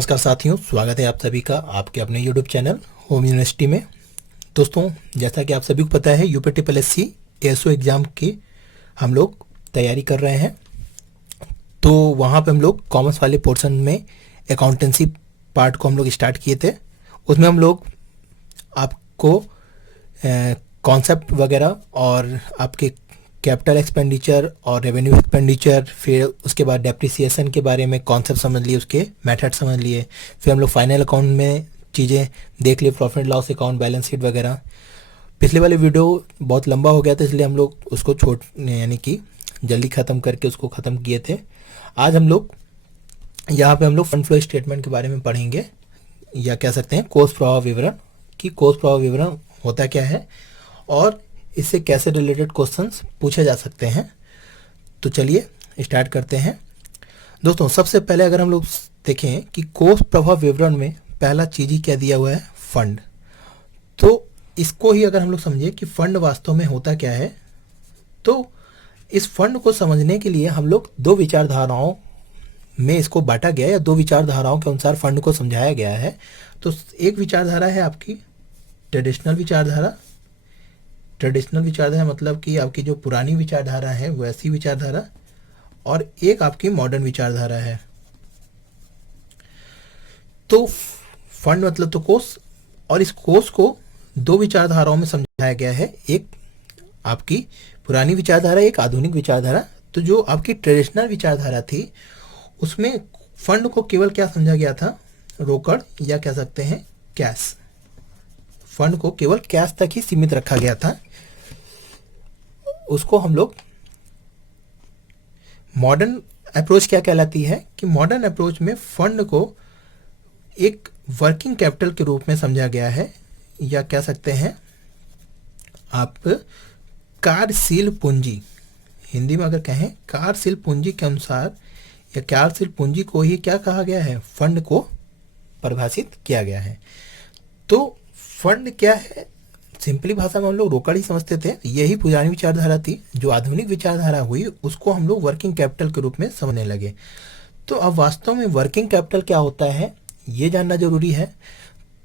नमस्कार साथियों, स्वागत है आप सभी का आपके अपने यूट्यूब चैनल होम यूनिवर्सिटी में। दोस्तों, जैसा कि आप सभी को पता है, यूपीटीपीएससी एएसओ एग्ज़ाम की हम लोग तैयारी कर रहे हैं। तो वहाँ पे हम लोग कॉमर्स वाले पोर्शन में अकाउंटेंसी पार्ट को हम लोग स्टार्ट किए थे। उसमें हम लोग आपको कॉन्सेप्ट वगैरह और आपके कैपिटल एक्सपेंडिचर और रेवेन्यू एक्सपेंडिचर, फिर उसके बाद डेप्रिसिएशन के बारे में कॉन्सेप्ट समझ लिए, उसके मेथड समझ लिए। फिर हम लोग फाइनल अकाउंट में चीज़ें देख लिए, profit loss account, balance sheet वगैरह। पिछले वाले वीडियो बहुत लंबा हो गया था, इसलिए हम लोग उसको यानी कि जल्दी ख़त्म करके उसको ख़त्म किए थे। आज हम लोग यहाँ पे हम लोग फंड फ्लो स्टेटमेंट के बारे में पढ़ेंगे, या कह सकते हैं कोष प्रवाह विवरण। कि कोष प्रवाह विवरण होता क्या है और इससे कैसे रिलेटेड क्वेश्चंस पूछे जा सकते हैं। तो चलिए स्टार्ट करते हैं। दोस्तों, सबसे पहले अगर हम लोग देखें कि कोष प्रवाह विवरण में पहला चीज़ ही क्या दिया हुआ है, फंड। तो इसको ही अगर हम लोग समझे कि फंड वास्तव में होता क्या है, तो इस फंड को समझने के लिए हम लोग दो विचारधाराओं में इसको बांटा गया, या दो विचारधाराओं के अनुसार फंड को समझाया गया है। तो एक विचारधारा है आपकी ट्रेडिशनल विचारधारा। ट्रेडिशनल विचारधारा मतलब कि आपकी जो पुरानी विचारधारा है वैसी विचारधारा, और एक आपकी मॉडर्न विचारधारा है। तो फंड मतलब तो कोष, और इस कोष को दो विचारधाराओं में समझाया गया है। एक आपकी पुरानी विचारधारा, एक आधुनिक विचारधारा। तो जो आपकी ट्रेडिशनल विचारधारा थी उसमें फंड को केवल क्या समझा गया था, रोकड़, या कह सकते हैं कैश। फंड को केवल कैश तक ही सीमित रखा गया था। उसको हम लोग मॉडर्न अप्रोच क्या कहलाती है कि मॉडर्न अप्रोच में फंड को एक वर्किंग कैपिटल के रूप में समझा गया है, या कह सकते हैं आप कार्यशील पूंजी। हिंदी में अगर कहें कार्यशील पूंजी के अनुसार, या कार्यशील पूंजी को ही क्या कहा गया है, फंड को परिभाषित किया गया है। तो फंड क्या है, सिंपली भाषा में हम लोग रोकड़ ही समझते थे। यही पुरानी विचारधारा थी। जो आधुनिक विचारधारा हुई उसको हम लोग वर्किंग कैपिटल के रूप में समझने लगे। तो अब वास्तव में वर्किंग कैपिटल क्या होता है ये जानना जरूरी है।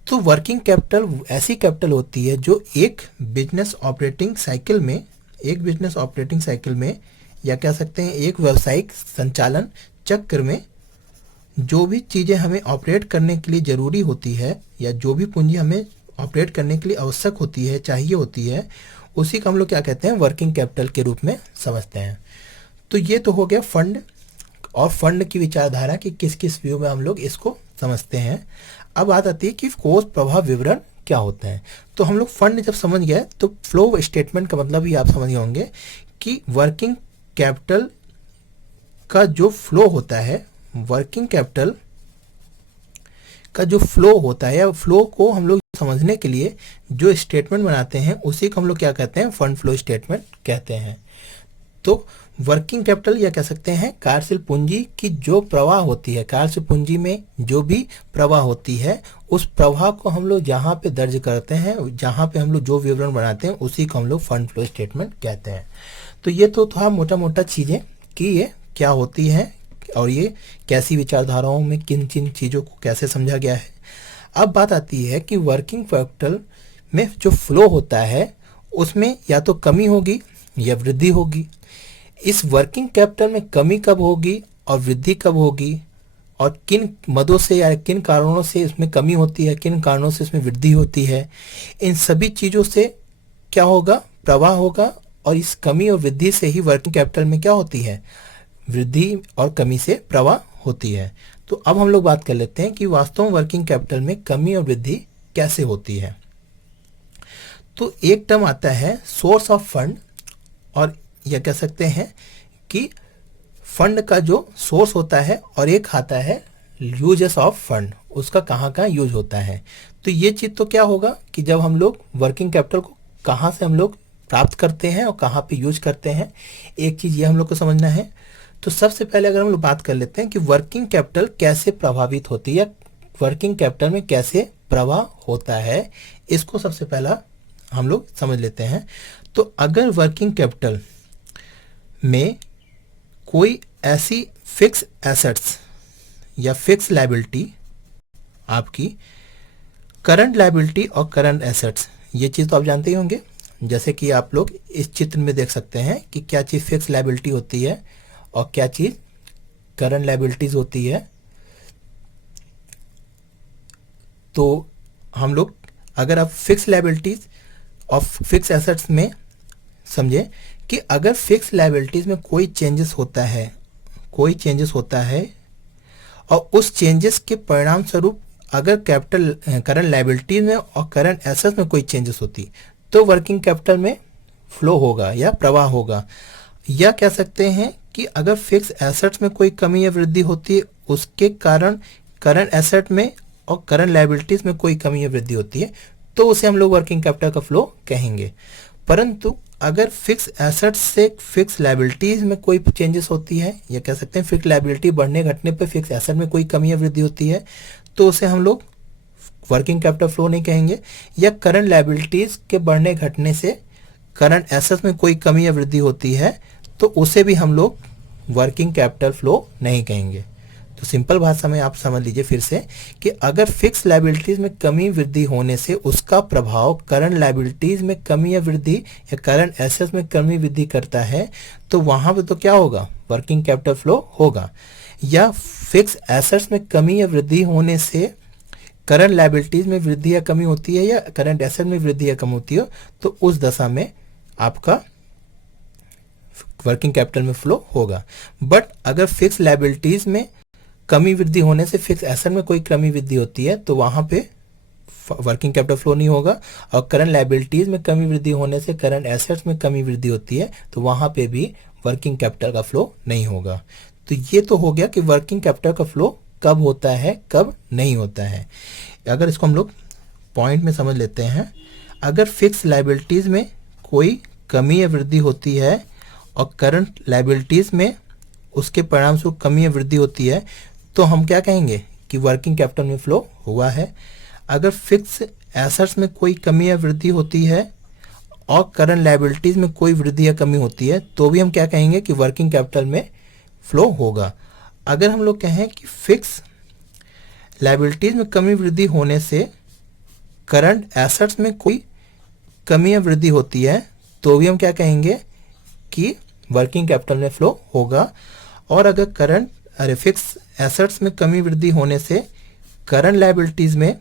तो वर्किंग कैपिटल ऐसी कैपिटल होती है जो एक बिजनेस ऑपरेटिंग साइकिल में, या कह सकते हैं एक व्यावसायिक संचालन चक्र में जो भी चीज़ें हमें ऑपरेट करने के लिए ज़रूरी होती है, या जो भी पूंजी हमें ऑपरेट करने के लिए आवश्यक होती है, चाहिए होती है, उसी को हम लोग क्या कहते हैं, वर्किंग कैपिटल के रूप में समझते हैं। तो ये तो हो गया फंड और फंड की विचारधारा की किस किस व्यू में हम लोग इसको समझते हैं। अब बात आती है कि कोष प्रवाह विवरण क्या होता है। तो हम लोग फंड जब समझ गए तो फ्लो स्टेटमेंट का मतलब ही आप समझ गए होंगे कि वर्किंग कैपिटल का जो फ्लो होता है, वर्किंग कैपिटल का जो फ्लो होता है, या फ्लो को हम लोग समझने के लिए जो स्टेटमेंट बनाते हैं उसी को हम लोग क्या कहते हैं, फंड फ्लो स्टेटमेंट कहते हैं। तो वर्किंग कैपिटल, या कह सकते हैं कार्यशील पूंजी की जो प्रवाह होती है, कार्यशील पूंजी में जो भी प्रवाह होती है, उस प्रवाह को हम लोग जहाँ पे दर्ज करते हैं, जहाँ पे हम लोग जो विवरण बनाते हैं, उसी को हम लोग फंड फ्लो स्टेटमेंट कहते हैं। तो ये तो था मोटा मोटा चीज़ें कि ये क्या होती है और ये कैसी विचारधाराओं में किन किन चीज़ों को कैसे समझा गया है। अब बात आती है कि वर्किंग कैपिटल में जो फ्लो होता है उसमें या तो कमी होगी या वृद्धि होगी। इस वर्किंग कैपिटल में कमी कब होगी और वृद्धि कब होगी, और किन मदों से या किन कारणों से इसमें कमी होती है, किन कारणों से इसमें वृद्धि होती है, इन सभी चीज़ों से क्या होगा, प्रवाह होगा। और इस कमी और वृद्धि से ही वर्किंग कैपिटल में क्या होती है, वृद्धि और कमी से प्रवाह होती है। तो अब हम लोग बात कर लेते हैं कि वास्तव में वर्किंग कैपिटल में कमी और वृद्धि कैसे होती है। तो एक टर्म आता है सोर्स ऑफ फंड, और यह कह सकते हैं कि फंड का जो सोर्स होता है, और एक आता है यूजेस ऑफ फंड, उसका कहाँ कहाँ यूज होता है। तो ये चीज़ तो क्या होगा कि जब हम लोग वर्किंग कैपिटल को कहाँ से हम लोग प्राप्त करते हैं और कहाँ पे यूज करते हैं, एक चीज़ ये हम लोग को समझना है। तो सबसे पहले अगर हम लोग बात कर लेते हैं कि वर्किंग कैपिटल कैसे प्रभावित होती है, वर्किंग कैपिटल में कैसे प्रवाह होता है, इसको सबसे पहला हम लोग समझ लेते हैं। तो अगर वर्किंग कैपिटल में कोई ऐसी फिक्स एसेट्स या फिक्स लायबिलिटी आपकी करंट लायबिलिटी और करंट एसेट्स, ये चीज़ तो आप जानते ही होंगे। जैसे कि आप लोग इस चित्र में देख सकते हैं कि क्या चीज़ फिक्स लायबिलिटी होती है और क्या चीज़ करंट लायबिलिटीज़ होती है। तो हम लोग अगर आप फिक्स लायबिलिटीज़ और फिक्स एसेट्स में समझें कि अगर फिक्स लायबिलिटीज़ में कोई चेंजेस होता है और उस चेंजेस के परिणाम स्वरूप अगर कैपिटल करंट लायबिलिटीज में और करंट एसेट्स में कोई चेंजेस होती तो वर्किंग कैपिटल में फ्लो होगा या प्रवाह होगा। या कह सकते हैं कि अगर फिक्स एसेट्स में कोई कमी या वृद्धि होती है उसके कारण करंट एसेट में और करंट लायबिलिटीज में कोई कमी या वृद्धि होती है तो उसे हम लोग वर्किंग कैपिटल का फ्लो कहेंगे। परंतु अगर फिक्स एसेट्स से फिक्स लायबिलिटीज में कोई चेंजेस होती है या कह सकते हैं फिक्स लायबिलिटी बढ़ने घटने पर फिक्स एसेट में कोई कमी या वृद्धि होती है तो उसे हम लोग वर्किंग कैपिटल फ्लो नहीं कहेंगे। या करंट लायबिलिटीज के बढ़ने घटने से करंट एसेट्स में कोई कमी या वृद्धि होती है तो उसे भी हम लोग वर्किंग कैपिटल फ्लो नहीं कहेंगे। तो सिंपल भाषा में आप समझ लीजिए फिर से कि अगर फिक्स लायबिलिटीज में कमी वृद्धि होने से उसका प्रभाव करंट लायबिलिटीज में कमी या वृद्धि या करंट एसेट्स में कमी वृद्धि करता है तो वहां पे तो क्या होगा, वर्किंग कैपिटल फ्लो होगा। या फिक्स एसेट्स में कमी या वृद्धि होने से करंट लायबिलिटीज में वृद्धि या कमी होती है या करंट एसेट में वृद्धि या कमी होती है तो उस दशा में आपका वर्किंग कैपिटल में फ्लो होगा। बट अगर फिक्स लायबिलिटीज में कमी वृद्धि होने से फिक्स एसेट में कोई कमी वृद्धि होती है तो वहां पे वर्किंग कैपिटल फ्लो नहीं होगा। और करंट लायबिलिटीज में कमी वृद्धि होने से करंट एसेट्स में कमी वृद्धि होती है तो वहां पे भी वर्किंग कैपिटल का फ्लो नहीं होगा। तो ये तो हो गया कि वर्किंग कैपिटल का फ्लो कब होता है कब नहीं होता है। अगर इसको हम लोग पॉइंट में समझ लेते हैं, अगर फिक्स लायबिलिटीज में कोई कमी या वृद्धि होती है और करंट लायबिलिटीज में उसके परिणाम स्वरूप कमी या वृद्धि होती है तो हम क्या कहेंगे कि वर्किंग कैपिटल में फ्लो हुआ है। अगर फिक्स एसेट्स में कोई कमी या वृद्धि होती है और करंट लायबिलिटीज में कोई वृद्धि या कमी होती है तो भी हम क्या कहेंगे कि वर्किंग कैपिटल में फ्लो होगा। अगर हम लोग कहें कि फिक्स लायबिलिटीज में कमी वृद्धि होने से करंट एसेट्स में कोई कमी या वृद्धि होती है तो भी हम क्या कहेंगे कि वर्किंग कैपिटल में फ्लो होगा। और अगर फिक्स एसेट्स में कमी वृद्धि होने से करंट लायबिलिटीज में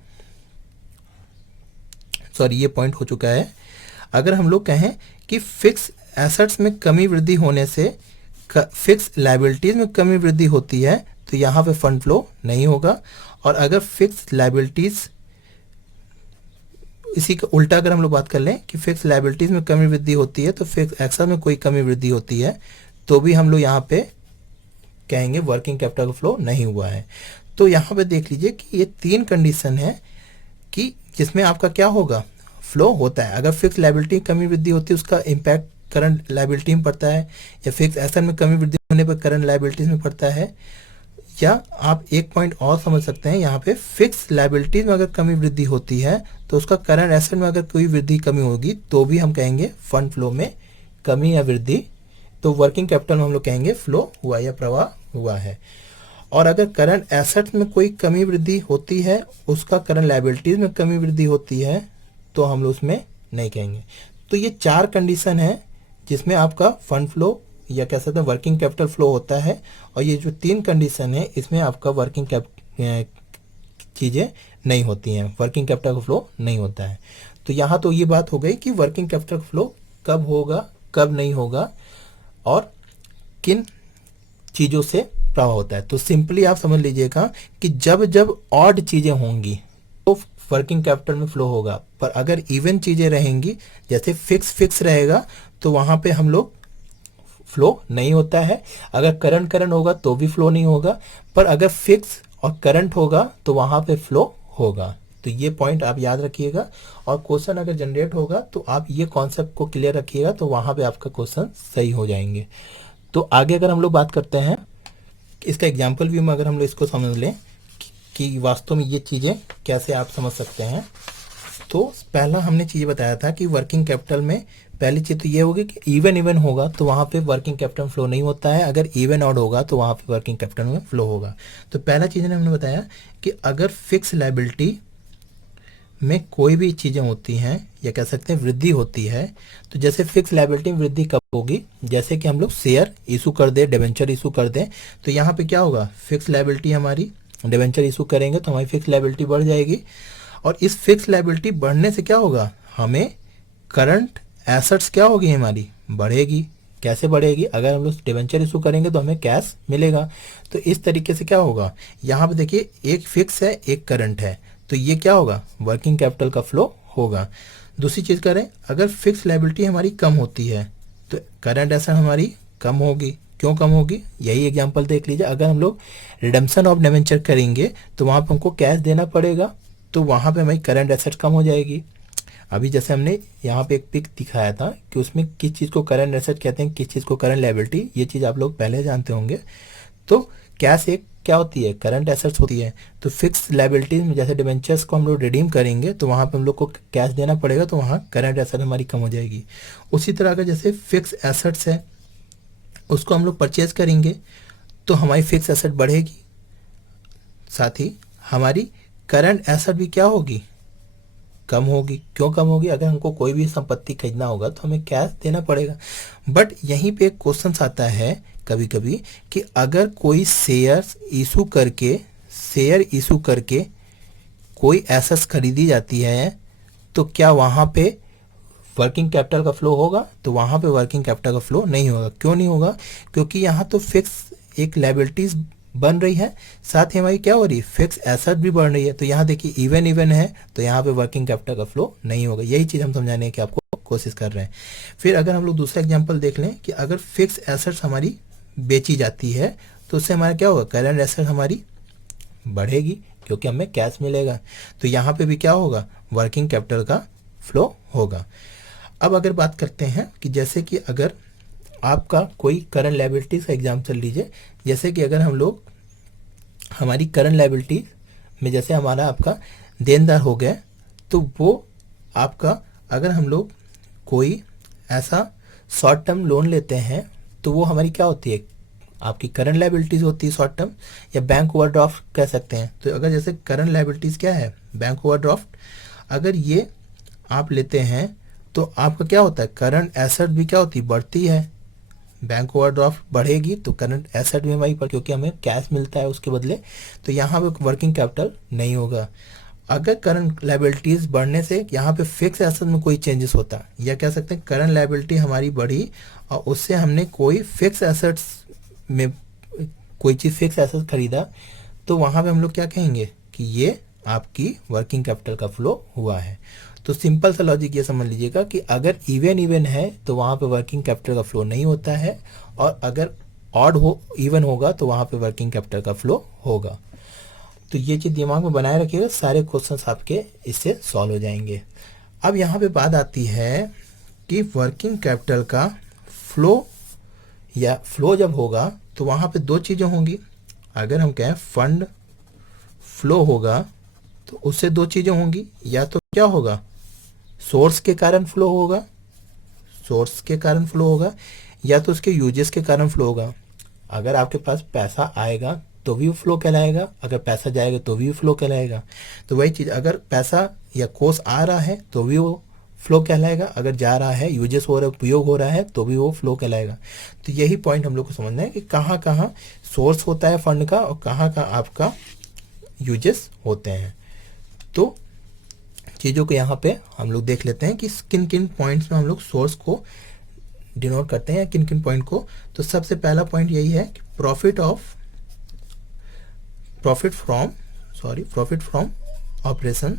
ये पॉइंट हो चुका है। अगर हम लोग कहें कि फिक्स एसेट्स में कमी वृद्धि होने से फिक्स लायबिलिटीज में कमी वृद्धि होती है तो यहाँ पे फंड फ्लो नहीं होगा। और अगर फिक्स लायबिलिटीज इसी का उल्टा अगर हम लोग बात कर लें कि फिक्स लायबिलिटीज में कमी वृद्धि होती है तो फिक्स एसेट में कोई कमी वृद्धि होती है तो भी हम लोग यहाँ पे कहेंगे वर्किंग कैपिटल का फ्लो नहीं हुआ है। तो यहाँ पे देख लीजिए कि ये 3 कंडीशन है कि जिसमें आपका क्या होगा, फ्लो होता है। अगर फिक्स लायबिलिटी कमी वृद्धि होती है उसका इम्पैक्ट करंट लायबिलिटी में पड़ता है, या फिक्स एसेट में कमी वृद्धि होने पर करंट लायबिलिटीज में पड़ता है। या आप एक पॉइंट और समझ सकते हैं, यहाँ पे फिक्स लायबिलिटीज में अगर कमी वृद्धि होती है तो उसका करंट एसेट में अगर कोई वृद्धि कमी होगी तो भी हम कहेंगे फंड फ्लो में कमी या वृद्धि, तो वर्किंग कैपिटल में हम लोग कहेंगे फ्लो हुआ या प्रवाह हुआ है। और अगर करंट एसेट में कोई कमी वृद्धि होती है उसका करंट लायबिलिटीज में कमी वृद्धि होती है तो हम लोग उसमें नहीं कहेंगे। तो ये 4 कंडीशन है जिसमें आपका फंड फ्लो या कह सकते हैं वर्किंग कैपिटल फ्लो होता है। और ये जो 3 कंडीशन है इसमें आपका वर्किंग चीज़ें नहीं होती हैं, वर्किंग कैपिटल का फ्लो नहीं होता है। तो यहाँ तो ये बात हो गई कि वर्किंग कैपिटल फ्लो कब होगा कब नहीं होगा और किन चीज़ों से प्रभाव होता है। तो सिंपली आप समझ लीजिएगा कि जब जब ऑड चीज़ें होंगी तो वर्किंग कैपिटल में फ्लो होगा, पर अगर इवन चीज़ें रहेंगी जैसे फिक्स रहेगा तो वहाँ पे हम लोग फ्लो नहीं होता है। अगर करंट होगा तो भी फ्लो नहीं होगा, पर अगर फिक्स और करंट होगा तो वहाँ पे फ्लो होगा। तो ये पॉइंट आप याद रखिएगा और क्वेश्चन अगर जनरेट होगा तो आप ये कॉन्सेप्ट को क्लियर रखिएगा तो वहाँ पे आपका क्वेश्चन सही हो जाएंगे। तो आगे अगर हम लोग बात करते हैं इसका एग्जाम्पल व्यू में अगर हम लोग इसको समझ लें कि वास्तव में ये चीज़ें कैसे आप समझ सकते हैं, तो पहला हमने चीज़ बताया था कि वर्किंग कैपिटल में पहली चीज़ तो ये होगी कि इवन इवन होगा तो वहाँ पे वर्किंग कैपिटल फ्लो नहीं होता है, अगर इवन ऑड होगा तो वहाँ पे वर्किंग कैपिटल में फ्लो होगा। तो पहला चीज़ ने हमने बताया कि अगर फिक्स लायबिलिटी में कोई भी चीज़ें होती हैं या कह सकते हैं वृद्धि होती है, तो जैसे फिक्स लायबिलिटी में वृद्धि कब होगी, जैसे कि हम लोग शेयर इशू कर दें, डिबेंचर इशू कर दें, तो यहाँ पे क्या होगा, फिक्स लायबिलिटी हमारी, डिबेंचर इशू करेंगे तो हमारी फिक्स लायबिलिटी बढ़ जाएगी। और इस फिक्स लायबिलिटी बढ़ने से क्या होगा, हमें करंट एसेट्स क्या होगी, हमारी बढ़ेगी। कैसे बढ़ेगी, अगर हम लोग डिबेंचर इशू करेंगे तो हमें कैश मिलेगा। तो इस तरीके से क्या होगा, यहाँ पे देखिए एक फिक्स है एक करंट है, तो ये क्या होगा, वर्किंग कैपिटल का फ्लो होगा। दूसरी चीज़ करें, अगर फिक्स लायबिलिटी हमारी कम होती है तो करंट एसेट हमारी कम होगी। क्यों कम होगी, यही एग्जांपल देख लीजिए। अगर हम लोग रिडम्पशन ऑफ डिबेंचर करेंगे तो वहाँ पे हमको कैश देना पड़ेगा, तो वहाँ पे हमारी करंट एसेट कम हो जाएगी। अभी जैसे हमने यहाँ पे एक पिक दिखाया था कि उसमें किस चीज़ को करंट एसेट कहते हैं, किस चीज़ को करंट लायबिलिटी, ये चीज़ आप लोग पहले जानते होंगे। तो कैश एक क्या होती है, करंट एसेट्स होती है। तो फिक्स लायबिलिटीज में जैसे डिबेंचर्स को हम लोग रिडीम करेंगे तो वहाँ पे हम लोग को कैश देना पड़ेगा, तो वहाँ करंट एसेट हमारी कम हो जाएगी। उसी तरह अगर जैसे फिक्स एसेट्स है उसको हम लोग परचेज करेंगे तो हमारी फिक्स एसेट बढ़ेगी, साथ ही हमारी करंट एसेट भी क्या होगी, कम होगी। क्यों कम होगी, अगर हमको कोई भी संपत्ति खरीदना होगा तो हमें कैश देना पड़ेगा। बट यहीं पे एक क्वेश्चन आता है कभी कभी कि अगर कोई शेयर इशू करके कोई एसेट्स खरीदी जाती है तो क्या वहाँ पे वर्किंग कैपिटल का फ्लो होगा, तो वहाँ पे वर्किंग कैपिटल का फ्लो नहीं होगा। क्यों नहीं होगा, क्योंकि यहाँ तो फिक्स एक लायबिलिटीज बन रही है, साथ ही हमारी क्या हो रही है, फिक्स एसेट भी बढ़ रही है। तो यहाँ देखिए इवन इवन है तो यहाँ पे वर्किंग कैपिटल का फ्लो नहीं होगा। यही चीज़ हम समझाने की आपको कोशिश कर रहे हैं। फिर अगर हम लोग दूसरा एग्जांपल देख लें कि अगर फिक्स एसेट्स हमारी बेची जाती है तो उससे हमारा क्या होगा, करंट एसेट हमारी बढ़ेगी क्योंकि हमें कैश मिलेगा। तो यहाँ पे भी क्या होगा, वर्किंग कैपिटल का फ्लो होगा। अब अगर बात करते हैं कि जैसे कि अगर आपका कोई करंट लायबिलिटीज का एग्जाम्पल लीजिए, जैसे कि अगर हम लोग हमारी करंट लायबिलिटी में जैसे हमारा आपका देनदार हो गया, तो वो आपका अगर हम लोग कोई ऐसा शॉर्ट टर्म लोन लेते हैं तो वो हमारी क्या होती है, आपकी करंट लायबिलिटीज होती है शॉर्ट टर्म, या बैंक ओवरड्राफ्ट कह सकते हैं। तो अगर जैसे करंट लायबिलिटीज क्या है, बैंक ओवरड्राफ्ट, अगर ये आप लेते हैं तो आपका क्या होता है, करंट एसेट भी क्या होती है, बढ़ती है। बैंक ओवरड्राफ्ट बढ़ेगी तो करंट एसेट भी हमारी बढ़, क्योंकि हमें कैश मिलता है उसके बदले, तो यहाँ पे वर्किंग कैपिटल नहीं होगा। अगर करंट लायबिलिटीज बढ़ने से यहाँ पे फिक्स एसेट में कोई चेंजेस होता, या कह सकते हैं करंट लायबिलिटी हमारी बढ़ी और उससे हमने कोई फिक्स एसेट्स में कोई चीज़ फिक्स एसेट खरीदा, तो वहाँ पे हम लोग क्या कहेंगे कि ये आपकी वर्किंग कैपिटल का फ्लो हुआ है। तो सिंपल सा लॉजिक ये समझ लीजिएगा कि अगर इवन इवन है तो वहाँ पे वर्किंग कैपिटल का फ्लो नहीं होता है, और अगर ऑड हो इवन होगा तो वहाँ पे वर्किंग कैपिटल का फ्लो होगा। तो ये चीज़ दिमाग में बनाए रखिएगा, सारे क्वेश्चंस आपके इससे सॉल्व हो जाएंगे। अब यहाँ पे बात आती है कि वर्किंग कैपिटल का फ्लो या फ्लो जब होगा तो वहाँ पे दो चीज़ें होंगी। अगर हम कहें फंड फ्लो होगा तो उससे दो चीज़ें होंगी, या तो क्या होगा, सोर्स के कारण फ्लो होगा, या तो उसके यूजेस के कारण फ्लो होगा। अगर आपके पास पैसा आएगा तो भी फ्लो कहलाएगा, अगर पैसा जाएगा तो भी फ्लो कहलाएगा। तो वही चीज़, अगर पैसा या कोर्स आ रहा है तो भी वो फ्लो कहलाएगा, अगर जा रहा है, यूजेस हो रहा है, उपयोग हो रहा है, तो भी वो फ्लो कहलाएगा। तो यही पॉइंट हम लोग को समझना है कि कहाँ कहाँ सोर्स होता है फंड का और कहाँ कहाँ आपका यूजेस होते हैं। तो चीज़ों को यहाँ पे हम लोग देख लेते हैं कि किन किन पॉइंट्स में हम लोग सोर्स को डिनोट करते हैं, किन किन पॉइंट को। तो सबसे पहला पॉइंट यही है कि प्रॉफिट फ्रॉम ऑपरेशन,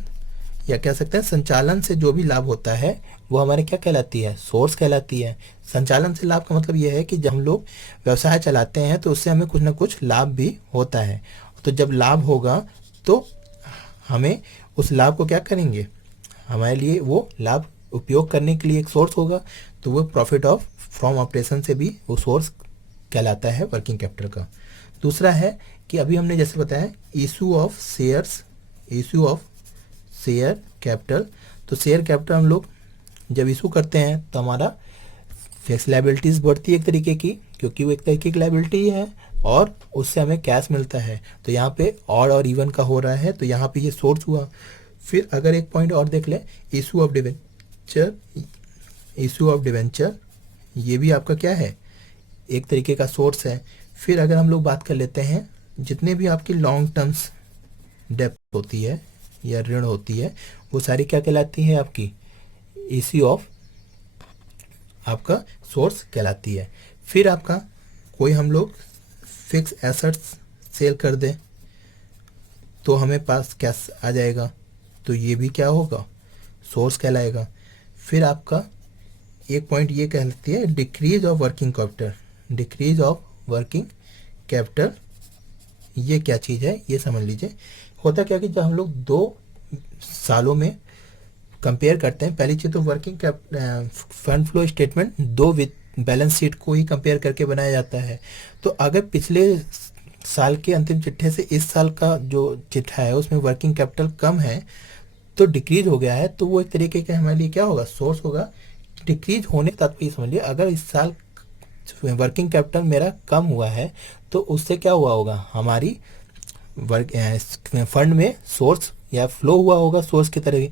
या कह सकते हैं संचालन से जो भी लाभ होता है वो हमारे क्या कहलाती है, सोर्स कहलाती है। संचालन से लाभ का मतलब ये है कि जब हम लोग व्यवसाय चलाते हैं तो उससे हमें कुछ ना कुछ लाभ भी होता है। तो जब लाभ होगा तो हमें उस लाभ को क्या करेंगे, हमारे लिए वो लाभ उपयोग करने के लिए एक सोर्स होगा, तो वो प्रॉफिट फ्रॉम ऑपरेशन से भी वो सोर्स कहलाता है वर्किंग कैपिटल का। दूसरा है कि अभी हमने जैसे बताया इशू ऑफ शेयर कैपिटल, तो शेयर कैपिटल हम लोग जब इशू करते हैं तो हमारा फिक्स लाइबिलिटीज़ बढ़ती है एक तरीके की, क्योंकि वो एक तरीके की लाइबिलिटी है और उससे हमें कैश मिलता है। तो यहाँ पे ऑड और इवन का हो रहा है, तो यहाँ पे ये सोर्स हुआ। फिर अगर एक पॉइंट और देख लें, issue of debenture, issue of debenture ये भी आपका क्या है, एक तरीके का सोर्स है। फिर अगर हम लोग बात कर लेते हैं, जितने भी आपकी लॉन्ग टर्म्स डेप्थ होती है या ऋण होती है, वो सारी क्या कहलाती है, आपकी इशू ऑफ आपका सोर्स कहलाती है। फिर आपका कोई हम लोग फिक्स एसेट्स सेल कर दें तो हमें पास कैश आ जाएगा, तो ये भी क्या होगा, सोर्स कहलाएगा। फिर आपका एक पॉइंट ये कहलाती है decrease of working capital. Decrease of working capital ये क्या चीज़ है, ये समझ लीजिए। होता क्या कि जब हम लोग 2 सालों में कंपेयर करते हैं, पहली चीज़ तो working fund flow statement 2 with balance sheet को ही कंपेयर करके बनाया जाता है। तो अगर पिछले साल के अंतिम चिट्ठे से इस साल का जो चिट्ठा है उसमें वर्किंग कैपिटल कम है, तो डिक्रीज हो गया है, तो वो एक तरीके का हमारे लिए क्या होगा, सोर्स होगा। डिक्रीज होने का तात्पर्य समझिए, अगर इस साल वर्किंग कैपिटल मेरा कम हुआ है तो उससे क्या हुआ होगा, हमारी फंड में सोर्स या फ्लो हुआ होगा सोर्स की तरह।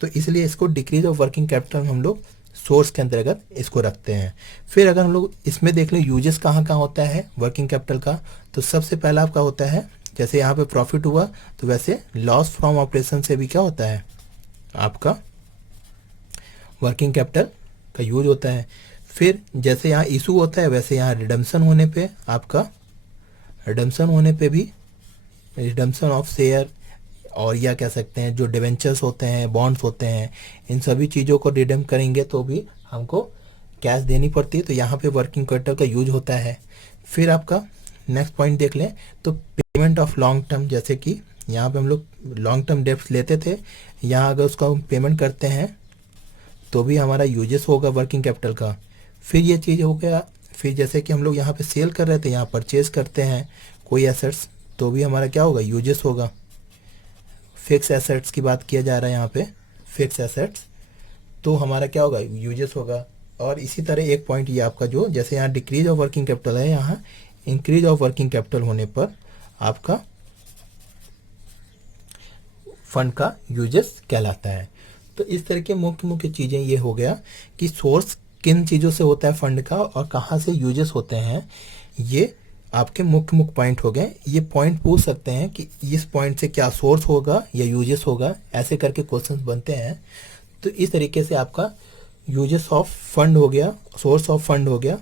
तो इसलिए इसको डिक्रीज ऑफ वर्किंग कैपिटल हम लोग सोर्स के अंतर्गत इसको रखते हैं। फिर अगर हम लोग इसमें देख लें यूजेस कहाँ कहाँ होता है वर्किंग कैपिटल का, तो सबसे पहला आपका होता है, जैसे यहाँ पे प्रॉफिट हुआ तो वैसे लॉस फ्रॉम ऑपरेशन से भी क्या होता है, आपका वर्किंग कैपिटल का यूज होता है। फिर जैसे यहाँ इशू होता है वैसे यहाँ रिडम्पशन होने पे आपका, रिडम्पशन होने पे भी रिडम्पशन ऑफ शेयर, और या कह सकते हैं जो डिवेंचर्स होते हैं, बॉन्ड्स होते हैं, इन सभी चीज़ों को रिडीम करेंगे तो भी हमको कैश देनी पड़ती है, तो यहाँ पे वर्किंग कैपिटल का यूज होता है। फिर आपका नेक्स्ट पॉइंट देख लें तो पेमेंट ऑफ लॉन्ग टर्म, जैसे कि यहाँ पे हम लोग लॉन्ग टर्म डेप्ट लेते थे, यहाँ अगर उसका हम पेमेंट करते हैं तो भी हमारा यूजेस होगा वर्किंग कैपिटल का। फिर ये चीज़ हो गया। फिर जैसे कि हम लोग यहाँ पे सेल कर रहे थे, यहाँ परचेज करते हैं कोई एसेट्स, तो भी हमारा क्या होगा, यूजेस होगा। फिक्स एसेट्स की बात किया जा रहा है यहाँ पे, फिक्स एसेट्स, तो हमारा क्या होगा, यूजेस होगा। और इसी तरह एक पॉइंट ये आपका जो, जैसे यहाँ डिक्रीज ऑफ वर्किंग कैपिटल है, यहाँ इंक्रीज ऑफ वर्किंग कैपिटल होने पर आपका फंड का यूजेस कहलाता है। तो इस तरह के मुख्य मुख्य चीज़ें ये हो गया कि सोर्स किन चीज़ों से होता है फंड का और कहाँ से यूजेस होते हैं, ये आपके मुख्य मुख्य पॉइंट हो गए। ये पॉइंट पूछ सकते हैं कि इस पॉइंट से क्या सोर्स होगा या यूजेस होगा, ऐसे करके क्वेश्चंस बनते हैं। तो इस तरीके से आपका यूजेस ऑफ फंड हो गया, सोर्स ऑफ फंड हो गया,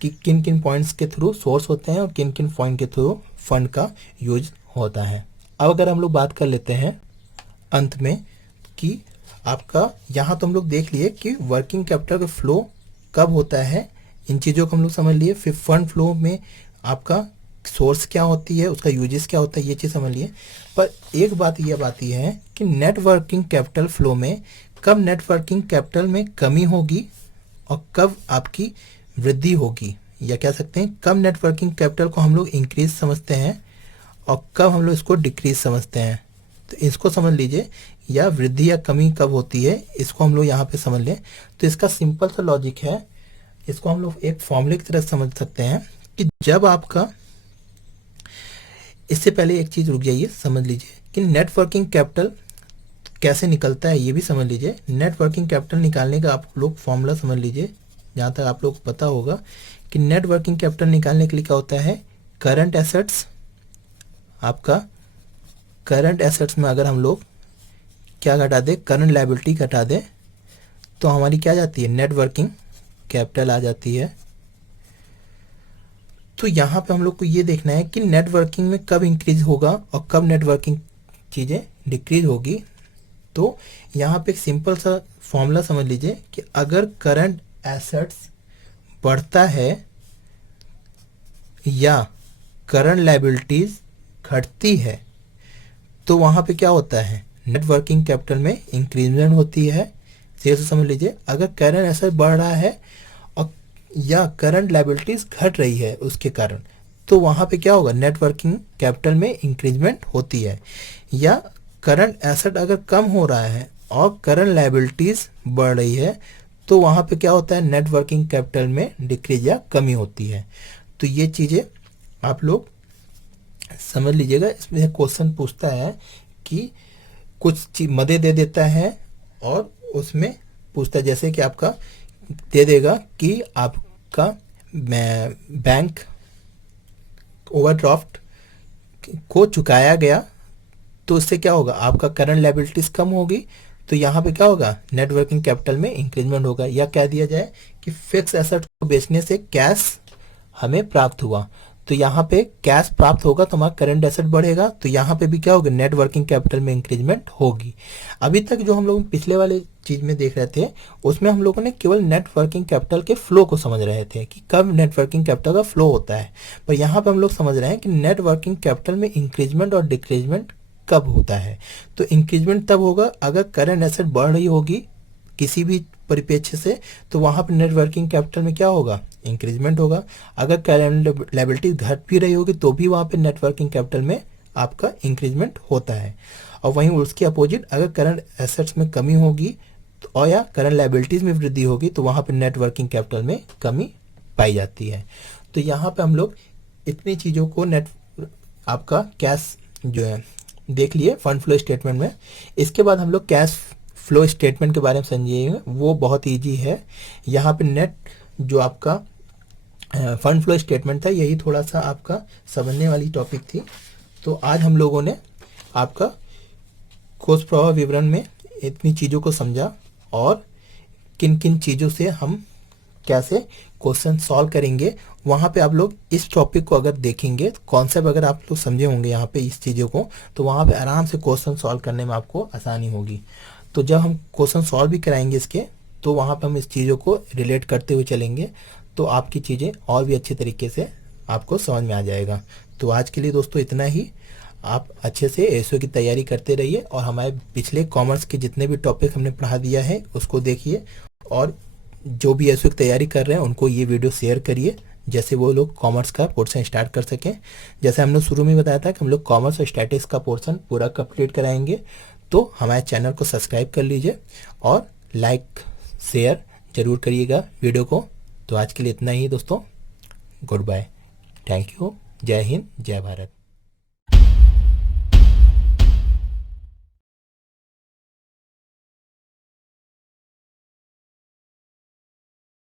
कि किन किन पॉइंट्स के थ्रू सोर्स होते हैं और किन किन पॉइंट के थ्रू फंड का यूज होता है। अब अगर हम लोग बात कर लेते हैं अंत में कि आपका यहाँ तो हम लोग देख लिए कि वर्किंग कैपिटल का फ्लो कब होता है, इन चीज़ों को हम लोग समझ लिए। फिर फंड फ्लो में आपका सोर्स क्या होती है, उसका यूजेस क्या होता है, ये चीज़ समझ लिए। पर एक बात यह आती है कि नेट वर्किंग कैपिटल फ्लो में कब नेट वर्किंग कैपिटल में कमी होगी और कब आपकी वृद्धि होगी, या कह सकते हैं कब नेट वर्किंग कैपिटल को हम लोग इंक्रीज समझते हैं और कब हम लोग इसको डिक्रीज समझते हैं। तो इसको समझ लीजिए, या वृद्धि या कमी कब होती है, इसको हम लोग यहाँ पे समझ लें। तो इसका सिंपल सा लॉजिक है, इसको हम लोग एक फॉर्मूले की तरह समझ सकते हैं कि जब आपका, इससे पहले एक चीज़ रुक जाइए, समझ लीजिए कि नेट वर्किंग कैपिटल कैसे निकलता है, ये भी समझ लीजिए। नेट वर्किंग कैपिटल निकालने का आप लोग फॉर्मूला समझ लीजिए, जहाँ तक आप लोग पता होगा कि नेट वर्किंग कैपिटल निकालने के लिए क्या होता है, करंट एसेट्स, आपका करंट एसेट्स में अगर हम लोग क्या घटा दें, करंट लायबिलिटी घटा दें, तो हमारी क्या जाती है, नेट वर्किंग कैपिटल आ जाती है। तो यहाँ पे हम लोग को ये देखना है कि नेट वर्किंग में कब इंक्रीज होगा और कब नेट वर्किंग चीज़ें डिक्रीज होगी। तो यहाँ पे एक सिंपल सा फॉर्मूला समझ लीजिए कि अगर करंट एसेट्स बढ़ता है या करंट लायबिलिटीज घटती है, तो वहाँ पे क्या होता है, नेट वर्किंग कैपिटल में इंक्रीजमेंट होती है। से समझ लीजिए, अगर करंट एसेट बढ़ रहा है और या करंट लायबिलिटीज घट रही है उसके कारण, तो वहाँ पे क्या होगा, नेट वर्किंग कैपिटल में इंक्रीजमेंट होती है। या करंट एसेट अगर कम हो रहा है और करंट लायबिलिटीज बढ़ रही है, तो वहाँ पे क्या होता है, नेट वर्किंग कैपिटल में डिक्रीज या कमी होती है। तो ये चीज़ें आप लोग समझ लीजिएगा। इसमें क्वेश्चन पूछता है कि कुछ चीज मदे दे देता है और उसमें पूछता है, जैसे कि आपका दे देगा कि आपका बैंक ओवरड्राफ्ट को चुकाया गया, तो इससे क्या होगा, आपका करंट लायबिलिटीज कम होगी, तो यहाँ पे क्या होगा, नेट वर्किंग कैपिटल में इंक्रीजमेंट होगा। या क्या दिया जाए कि फिक्स एसेट को बेचने से कैश हमें प्राप्त हुआ, तो यहाँ पे कैश प्राप्त होगा तो हमारा करंट एसेट बढ़ेगा, तो यहाँ पे भी क्या होगा, नेट वर्किंग कैपिटल में इंक्रीजमेंट होगी। अभी तक जो हम लोग पिछले वाले चीज में देख रहे थे, उसमें हम लोगों ने केवल नेट वर्किंग कैपिटल के फ्लो को समझ रहे थे कि कब नेट वर्किंग कैपिटल का फ्लो होता है, पर यहाँ पे हम लोग समझ रहे हैं कि नेट वर्किंग कैपिटल में इंक्रीजमेंट और डिक्रीजमेंट कब होता है। तो इंक्रीजमेंट तब होगा अगर करंट एसेट बढ़ रही होगी किसी भी परिप्रेक्ष्य से, तो वहां पर नेट वर्किंग कैपिटल में क्या होगा, इंक्रीजमेंट होगा। अगर करंट लायबिलिटी घट भी रही होगी तो भी वहां पे नेट वर्किंग कैपिटल में आपका इंक्रीजमेंट होता है। और वहीं उसके अपोजिट अगर करंट एसेट्स में कमी होगी और या करंट लायबिलिटीज में वृद्धि होगी तो वहां पे नेट वर्किंग कैपिटल में कमी पाई जाती है। तो यहाँ पे हम लोग इतनी चीज़ों को नेट आपका कैश जो है देख लिए फंड फ्लो स्टेटमेंट में। इसके बाद हम लोग कैश फ्लो स्टेटमेंट के बारे में समझिएगा, वो बहुत इजी है। यहाँ पे नेट जो आपका फंड फ्लो स्टेटमेंट था, यही थोड़ा सा आपका समझने वाली टॉपिक थी। तो आज हम लोगों ने आपका कोष प्रवाह विवरण में इतनी चीज़ों को समझा और किन किन चीज़ों से हम कैसे क्वेश्चन सॉल्व करेंगे। वहाँ पे आप लोग इस टॉपिक को अगर देखेंगे, कॉन्सेप्ट अगर आप लोग समझे होंगे यहाँ पे इस चीज़ों को, तो वहाँ पे आराम से क्वेश्चन सॉल्व करने में आपको आसानी होगी। तो जब हम क्वेश्चन सॉल्व भी कराएंगे इसके, तो वहाँ पे हम इस चीज़ों को रिलेट करते हुए चलेंगे, तो आपकी चीज़ें और भी अच्छे तरीके से आपको समझ में आ जाएगा। तो आज के लिए दोस्तों इतना ही। आप अच्छे से एसओ की तैयारी करते रहिए और हमारे पिछले कॉमर्स के जितने भी टॉपिक हमने पढ़ा दिया है उसको देखिए, और जो भी एसओ की तैयारी कर रहे हैं उनको ये वीडियो शेयर करिए, जैसे वो लोग कॉमर्स का पोर्शन स्टार्ट कर सकें। जैसे हमने शुरू में बताया था कि हम लोग कॉमर्स और स्टैटिक्स का पोर्शन पूरा कंप्लीट कराएंगे, तो हमारे चैनल को सब्सक्राइब कर लीजिए और लाइक शेयर जरूर करिएगा वीडियो को। तो आज के लिए इतना ही दोस्तों, गुड बाय, थैंक यू, जय हिंद, जय भारत।